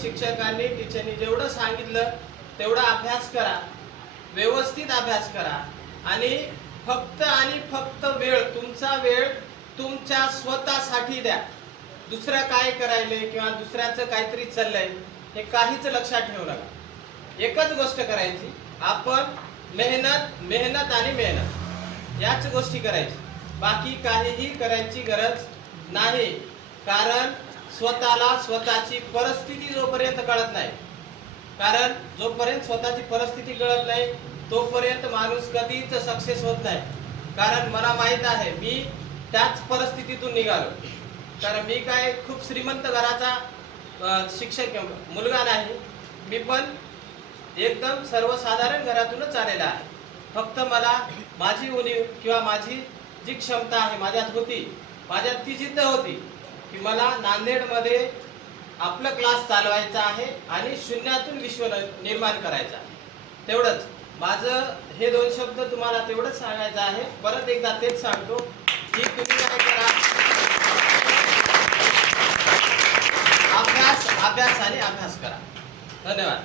शिक्षकांनी टीचरनी जेवढं सांगितलं तेवढा अभ्यास करा, व्यवस्थित अभ्यास करा आणि फक्त वेळ, तुमचा वेळ तुमच्या स्वतःसाठी द्या. दुसरं काय करायले किंवा दुसऱ्याचं काहीतरी चाललंय हे काहीच लक्षात ठेवू नका. एकच गोष्ट करायची, आपण मेहनत आणि मेहनत याच गोष्टी करायची, बाकी काहीही करायची गरज नाही. कारण स्वतःला स्वतःची परिस्थिती जोपर्यंत कळत नाही, कारण जोपर्यंत स्वतःची परिस्थिती कळत नाही तोपर्यंत माणूस कधीच सक्सेस होत नाही. कारण मला माहित आहे, मी त्याच परिस्थितीतून निघालो. कारण मी काय खूप श्रीमंत घराचा शिक्षक मुलगा नाही, मी पण एकदम सर्वसाधारण घरातूनच आलेला आहे. फक्त मला माझी उणीव किंवा माझी जी क्षमता आहे माझ्यात होती, माझ्यात ती जिद्द होती की मला नांदेडमध्ये आपलं क्लास चालवायचा आहे आणि शून्यातून विश्व निर्माण करायचा. तेवढंच माझं हे 2 शब्द तुम्हाला तेवढंच सांगायचं आहे. परत एकदा तेच सांगतो की तुम्ही काय करा, अभ्यास आणि अभ्यास करा. धन्यवाद.